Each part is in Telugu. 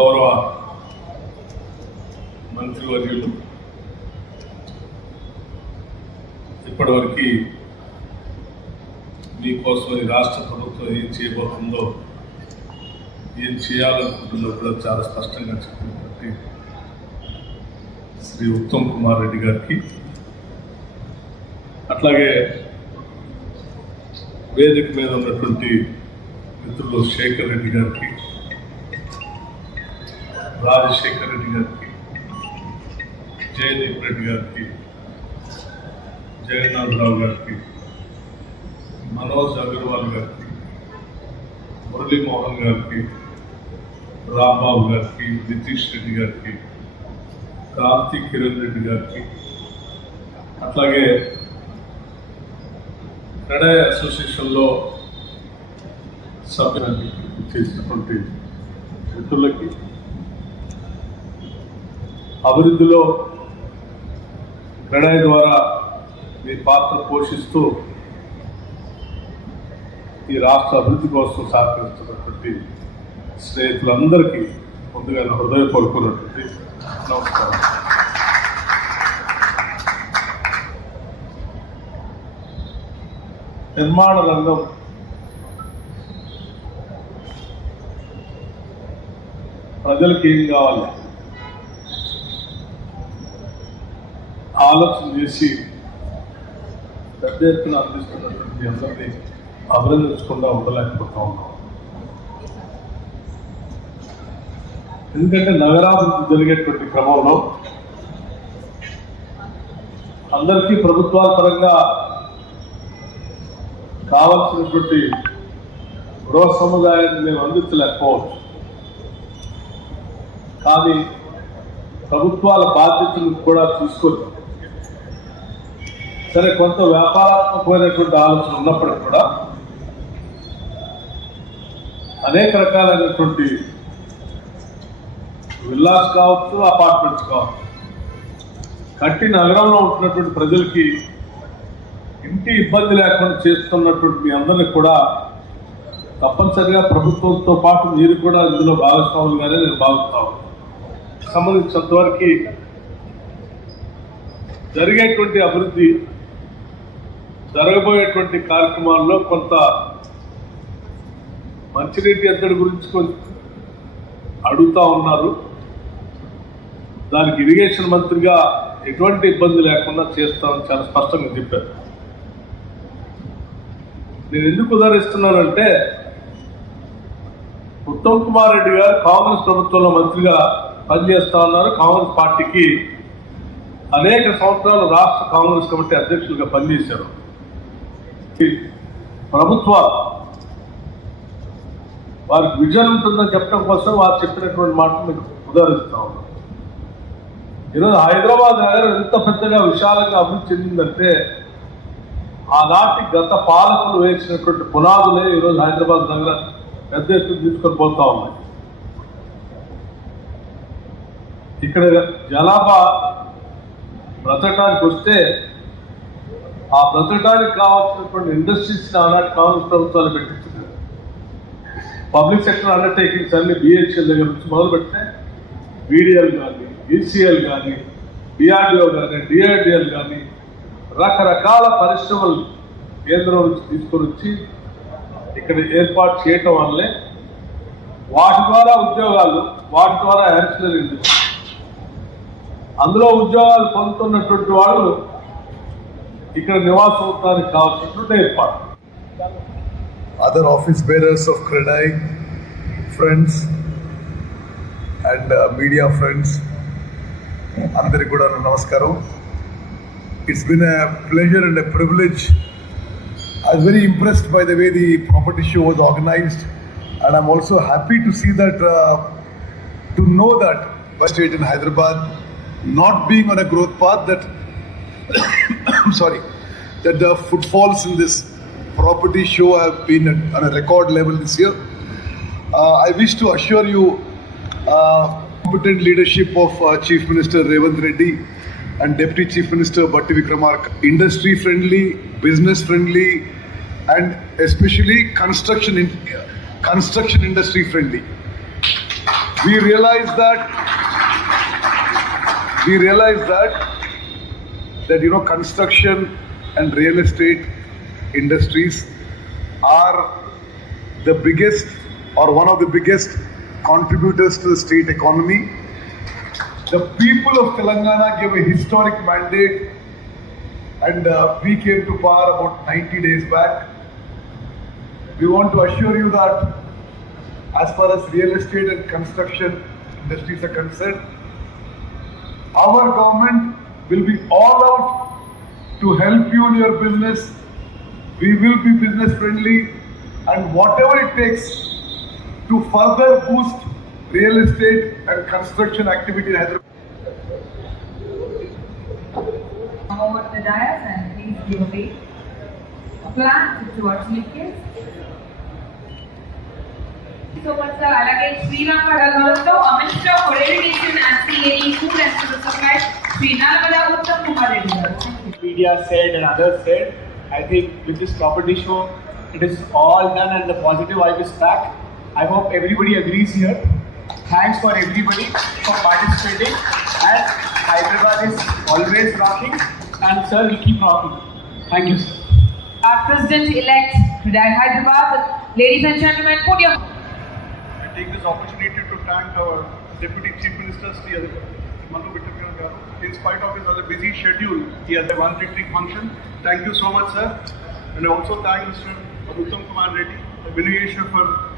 గౌరవ మంత్రివర్యులు ఇప్పటివరకు మీకోసం ఈ రాష్ట్ర ప్రభుత్వం ఏం చేయబోతుందో ఏం చేయాలనుకుంటుందో కూడా చాలా స్పష్టంగా చెప్పినటువంటి శ్రీ ఉత్తమ్ కుమార్ రెడ్డి గారికి. అట్లాగే వేదిక మీద ఉన్నటువంటి మిత్రులు శేఖర్ రెడ్డి గారికి రాజశేఖర్ రెడ్డి గారికి జయదీప్ రెడ్డి గారికి జగన్నాథరావు గారికి మనోజ్ అగర్వాల్ గారికి మురళీమోహన్ గారికి రాంబాబు గారికి నితీష్ రెడ్డి గారికి కాంతి కిరణ్ రెడ్డి గారికి అట్లాగే క్రెడా అసోసియేషన్లో సభ్యులకి చేసినటువంటి మిత్రులకి అభివృద్ధిలో క్రెడాయి ద్వారా మీ పాత్ర పోషిస్తూ ఈ రాష్ట్ర అభివృద్ధి కోసం సహకరిస్తున్నటువంటి స్నేహితులందరికీ ముందుగా నా హృదయపూర్వకమైనటువంటి నమస్కారం. నిర్మాణ రంగం ప్రజలకు ఏం కావాలి? ఆలోచన చేసి పెద్ద ఎత్తున అందిస్తున్నటువంటి అందరినీ అభినందించకుండా ఉండలేకపోతా ఉన్నాం. ఎందుకంటే నగరాభివృద్ధి జరిగేటువంటి క్రమంలో అందరికీ ప్రభుత్వాల పరంగా కావాల్సినటువంటి గృహ సముదాయాన్ని మేము అందించలేకపోవచ్చు. కానీ ప్రభుత్వాల బాధ్యతలు కూడా తీసుకొని సరే కొంత వ్యాపారాత్మకమైనటువంటి ఆలోచన ఉన్నప్పటికీ కూడా అనేక రకాలైనటువంటి విల్లాస్ కావచ్చు అపార్ట్మెంట్స్ కావచ్చు కట్టి నగరంలో ఉంటున్నటువంటి ప్రజలకి ఇంటి ఇబ్బంది లేకుండా చేస్తున్నటువంటి మీ అందరినీ కూడా తప్పనిసరిగా ప్రభుత్వంతో పాటు మీరు కూడా ఇందులో భాగస్వాములుగానే నేను భావిస్తాను సంబంధించినంతవరకు జరిగేటువంటి అభివృద్ధి జరగబోయేటువంటి కార్యక్రమాల్లో కొంత మంచినీటి ఎద్దడి గురించి కొంచెం అడుగుతా ఉన్నారు. దానికి ఇరిగేషన్ మంత్రిగా ఎటువంటి ఇబ్బంది లేకుండా చేస్తామని చాలా స్పష్టంగా చెప్పారు. నేను ఎందుకు ఉదాహరిస్తున్నానంటే ఉత్తమ్ కుమార్ రెడ్డి గారు కాంగ్రెస్ ప్రభుత్వంలో మంత్రిగా పనిచేస్తా ఉన్నారు. కాంగ్రెస్ పార్టీకి అనేక సంవత్సరాలు రాష్ట్ర కాంగ్రెస్ కమిటీ అధ్యక్షులుగా పనిచేశారు. ప్రభుత్వ వారికి విజన్ ఉంటుందని చెప్పడం కోసం వారు చెప్పినటువంటి మాటలు మీకు ఉదాహరిస్తా ఉన్నాం ఈరోజు హైదరాబాద్ నగరం ఎంత పెద్దగా విశాలంగా అభివృద్ధి చెందిందంటే ఆనాటి గత పాలకులు వేసినటువంటి పునాదులే ఈరోజు హైదరాబాద్ నగరం పెద్ద ఎత్తున తీసుకొని పోతా ఉన్నాయి. ఇక్కడ జనాభా బ్రతకడానికి వస్తే ఆ బ్రతకడానికి కావాల్సినటువంటి ఇండస్ట్రీస్ ఆనాటి కాంగ్రెస్ ప్రభుత్వాలు పెట్టించారు పబ్లిక్ సెక్టర్ అండర్టేకింగ్స్ అన్ని బిహెచ్ఎల్ దగ్గర నుంచి మొదలు పెడితే బీడీఎల్ కానీ ఈసీఎల్ కానీ డిఆర్డిఓ కానీ డిఆర్డిఎల్ కానీ రకరకాల పరిశ్రమలు కేంద్రం నుంచి తీసుకొని వచ్చి ఇక్కడ ఏర్పాటు చేయటం వల్లే వాటి ద్వారా ఉద్యోగాలు వాటి ద్వారా యాన్సిలరీ ఇండస్ట్రీ అందులో ఉద్యోగాలు పొందుతున్నటువంటి వాళ్ళు ఇక్కడ నివాసం అవడానికి కావాల్సినటువంటి ఏర్పాటు other office bearers of Credai, friends, and uh, media friends. అందరికి కూడా నమస్కారం it's been a pleasure and a privilege I was very impressed by the way the property show was organized and i'm also happy to see that uh, to know that West state in hyderabad not being on a growth path that I'm sorry, that the footfalls in this property show have been at, on a record level this year. Uh, I wish to assure you uh, competent leadership of uh, Chief Minister Revant Reddy and Deputy Chief Minister Bhatti Vikramark, industry friendly, business friendly, and especially construction in, construction industry friendly. we realize that we realize that that you know construction and real estate industries are the biggest or one of the biggest contributors to the state economy. The people of Telangana gave a historic mandate and uh, we came to power about 90 days back. We want to assure you that as far as real estate and construction industries are concerned, our government will be all out to help you in your business. We will be business friendly and whatever it takes to further boost real estate and construction activity in Hyderabad. come over to the dais and please give a way. A plant towards Nikkei. So much sir అలాగే శ్రీలంక రంగంలో Amit Shah కొరియోగ్రేషన్ and CAE food and food supply Media said and others said, I think with this property show, it is all done and the positive vibe is back. I hope everybody agrees here. Thanks for everybody for participating. And Hyderabad is always rocking, and sir, we keep rocking. Thank you, sir. Our president elect today, Hyderabad. Ladies and gentlemen, put your. I take this opportunity to thank our Deputy Chief Minister, Sri in spite of his other busy schedule, he has a one victory function. Thank you so much, sir. And also thank Mr. Uttam Kumar Reddy, Vinayesha for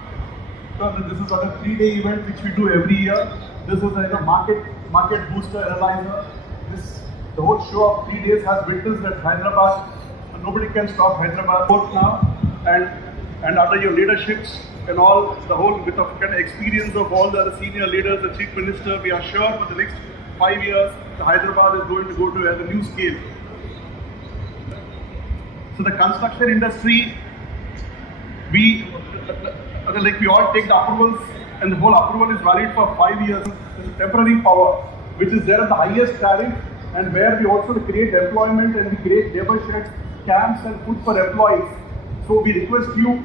because this is like a three-day event which we do every year. This is like a market market booster analyzer. This the whole show of three days has witnessed that Hyderabad nobody can stop Hyderabad both now and and under your leaderships and all the whole with the kind of experience of all the senior leaders, the chief minister, we are sure for the next five years the Hyderabad is going to go to a new scale. So the construction industry we like we all take the approvals and the whole approval is valid for five years. Temporary power which is there at the highest tariff and where we also create employment and we create labor sheds, camps and food for employees. So we request you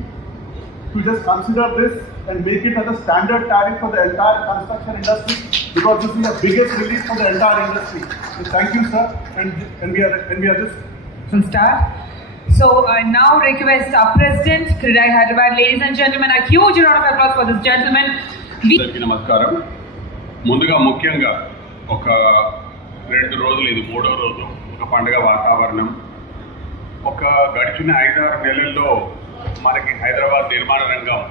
to just consider this and make it as a standard tariff for the entire construction industry because this is the biggest relief for the entire industry. So thank you sir and, and we are and we are just will start. So I now request our president, Kridai Hyderabad, ladies and gentlemen, a huge round of applause for this gentleman. అందరికీ నమస్కారం ముందుగా ముఖ్యంగా ఒక రెండు రోజులు ఇది మూడో రోజు ఒక పండుగ వాతావరణం ఒక గడిచిన ఐదారు నెలల్లో మనకి హైదరాబాద్ నిర్మాణ రంగం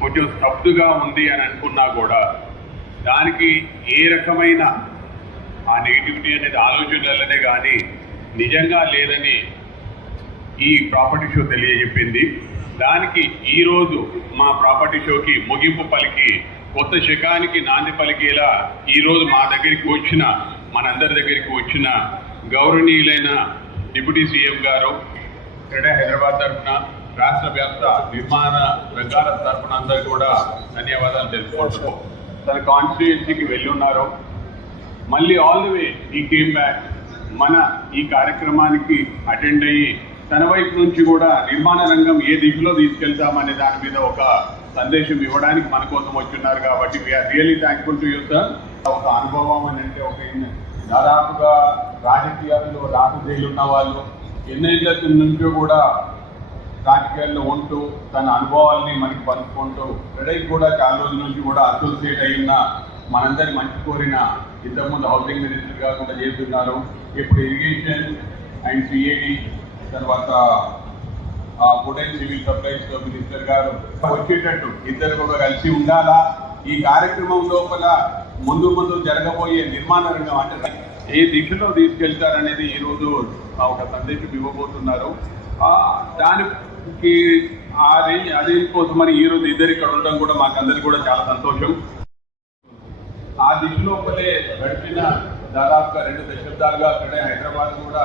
కొంచెం స్తబ్దుగా ఉంది అని అనుకున్నా కూడా దానికి ఏ రకమైన ఆ నెగిటివిటీ అనేది ఆలోచనలనే కానీ నిజంగా లేదని ఈ ప్రాపర్టీ షో తెలియజెప్పింది. దానికి ఈరోజు మా ప్రాపర్టీ షోకి ముగింపు పలికి కొత్త శకానికి నాంది పలికేలా ఈరోజు మా దగ్గరికి వచ్చిన మనందరి దగ్గరికి వచ్చిన గౌరవనీయులైన డిప్యూటీ సీఎం గారు ఇక్కడే హైదరాబాద్ తరఫున రాష్ట్ర వ్యాప్త నిర్మాణ రంగాల తరఫున అందరు కూడా ధన్యవాదాలు తెలుసుకుంటున్నాం తన కాన్స్టిట్యున్సీకి వెళ్ళి ఉన్నారు. మళ్ళీ ఆల్ ది వే ఈ కేమ్ బ్యాక్ మన ఈ కార్యక్రమానికి అటెండ్ అయ్యి తన వైపు నుంచి కూడా నిర్మాణ రంగం ఏ దిగులో తీసుకెళ్తామనే దాని మీద ఒక సందేశం ఇవ్వడానికి మన కోసం వచ్చున్నారు కాబట్టి we are really thankful to you sir ఒక అనుభవం అని అంటే ఒక దాదాపుగా రాజకీయాల్లో రాజకీయాలు ఉన్న వాళ్ళు ఎన్నేళ్ళ నుంచో కూడా రాజకీయాల్లో ఉంటూ తన అనుభవాల్ని మనకి పంచుకుంటూ రెడైకి కూడా చాలా రోజుల నుంచి కూడా అసోసియేట్ అయి ఉన్న మనందరి మంచి కోరిన ఇంతకుముందు హౌసింగ్ మినిస్టర్గా కూడా చేస్తున్నారు. ఇప్పుడు ఇరిగేషన్ అండ్ సిఏడి తర్వాత food and civil supplies minister గారు వచ్చేటట్టు ఇద్దరు కూడా కలిసి ఉండాలా? ఈ కార్యక్రమం లోపల ముందు ముందు జరగబోయే నిర్మాణ రంగం అంటే ఏ దిశలో తీసుకెళ్తారనేది ఈ రోజు ఆ, ఒక సందేశం ఇవ్వబోతున్నారు. దాని ఆ, దానికి ఆ రేంజ్ అదే కోసమని ఈ రోజు ఇద్దరు ఇక్కడ ఉండడం కూడా మాకందరికి కూడా చాలా సంతోషం. ఆ దిశలోపలే గడిపిన దాదాపుగా రెండు దశాబ్దాలుగా అక్కడే హైదరాబాద్ కూడా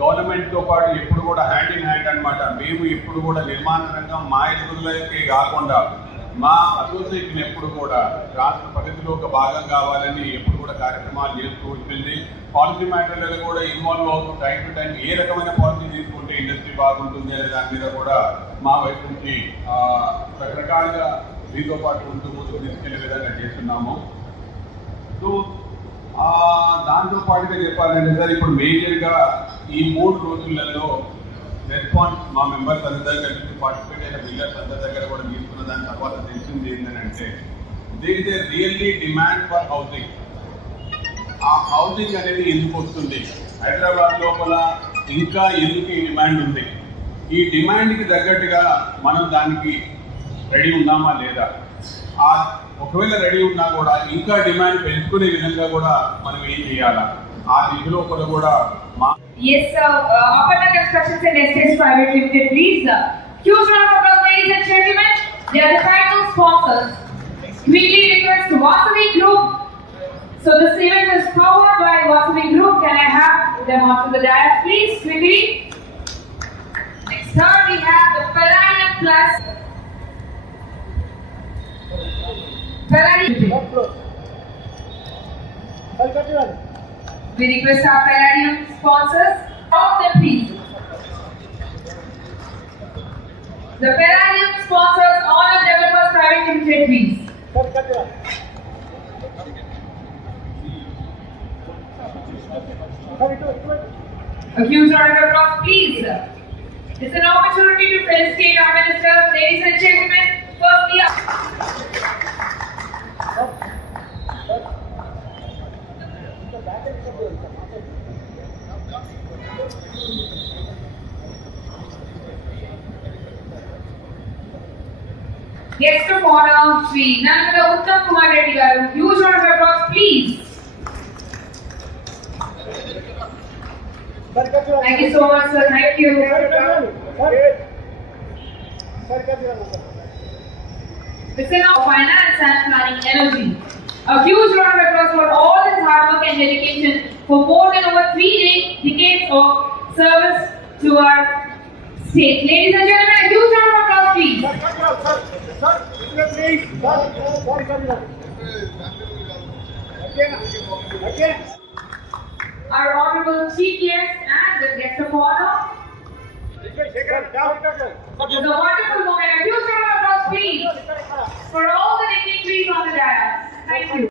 గవర్నమెంట్తో పాటు ఎప్పుడు కూడా హ్యాండ్ ఇన్ హ్యాండ్ అన్నమాట. మేము ఎప్పుడు కూడా నిర్మాణ రంగం మా ఇతరులకి కాకుండా మా అసోసియేషన్ ఎప్పుడు కూడా రాష్ట్ర ప్రగతిలో ఒక భాగం కావాలని ఎప్పుడు కూడా కార్యక్రమాలు చేస్తూ వచ్చింది పాలసీ మ్యాటర్లలో కూడా ఇన్వాల్వ్ అవుతూ టైం టు టైం ఏ రకమైన పాలసీ తీసుకుంటే ఇండస్ట్రీ బాగుంటుంది అనే దాని మీద కూడా మా వైపు నుంచి రకరకాలుగా మీతో పాటు ఉంటూ ముందుకు తీసుకెళ్ళే విధంగా చేస్తున్నాము. సో దాంతో పాటుగా చెప్పాలంటే సార్ ఇప్పుడు మేజర్గా ఈ మూడు రోజులలో పాయింట్ మా మెంబర్స్ అందరి దగ్గర నుంచి పార్టిసిపేట్ అయిన బిల్లర్స్ అందరి దగ్గర కూడా తీసుకున్న దాని తర్వాత తెలిసింది ఏంటంటే there is a really demand for housing ఆ హౌసింగ్ అనేది ఎందుకు వస్తుంది? హైదరాబాద్ లోపల ఇంకా ఎందుకు ఈ డిమాండ్ ఉంది? ఈ డిమాండ్కి తగ్గట్టుగా మనం దానికి రెడీ ఉన్నామా లేదా? ఆ ఒకవేళ రెడీ ఉన్నా కూడా ఇంకా డిమాండ్ పెంచుకునే విధంగా కూడా మనం ఏం చేయాలా? ఆ దిశలో కూడా మా Yes, sir. Uh, Aparna Constructions and Estates Private Limited, please. Uh, huge round of applause, ladies and gentlemen. They are the title sponsors. Quickly request Vasavi Group. So this event is powered by Vasavi Group. Can I have them onto the dais, please, quickly? Next up, we have the Palladium Plus. Palladium. We request our Palladium sponsors, of them please. The Palladium sponsors, Honor Developers Private Limited please. A huge round of please. It's an opportunity to felicitate our ministers, ladies and gentlemen. Firstly, Guest of honor, Sri Nandana Uttam Kumar garu. Huge round of applause, please. Thank you so much, sir. Thank you. It's in our finance and planning energy. A huge round of applause for all his hard work and dedication for more than over three decades of service to our state. Ladies and gentlemen, a huge round of applause, please. Our honorable chief guest and the guest of honor. It's a wonderful moment. A huge round of applause, please, for all the dignitaries on the dais. Thank you.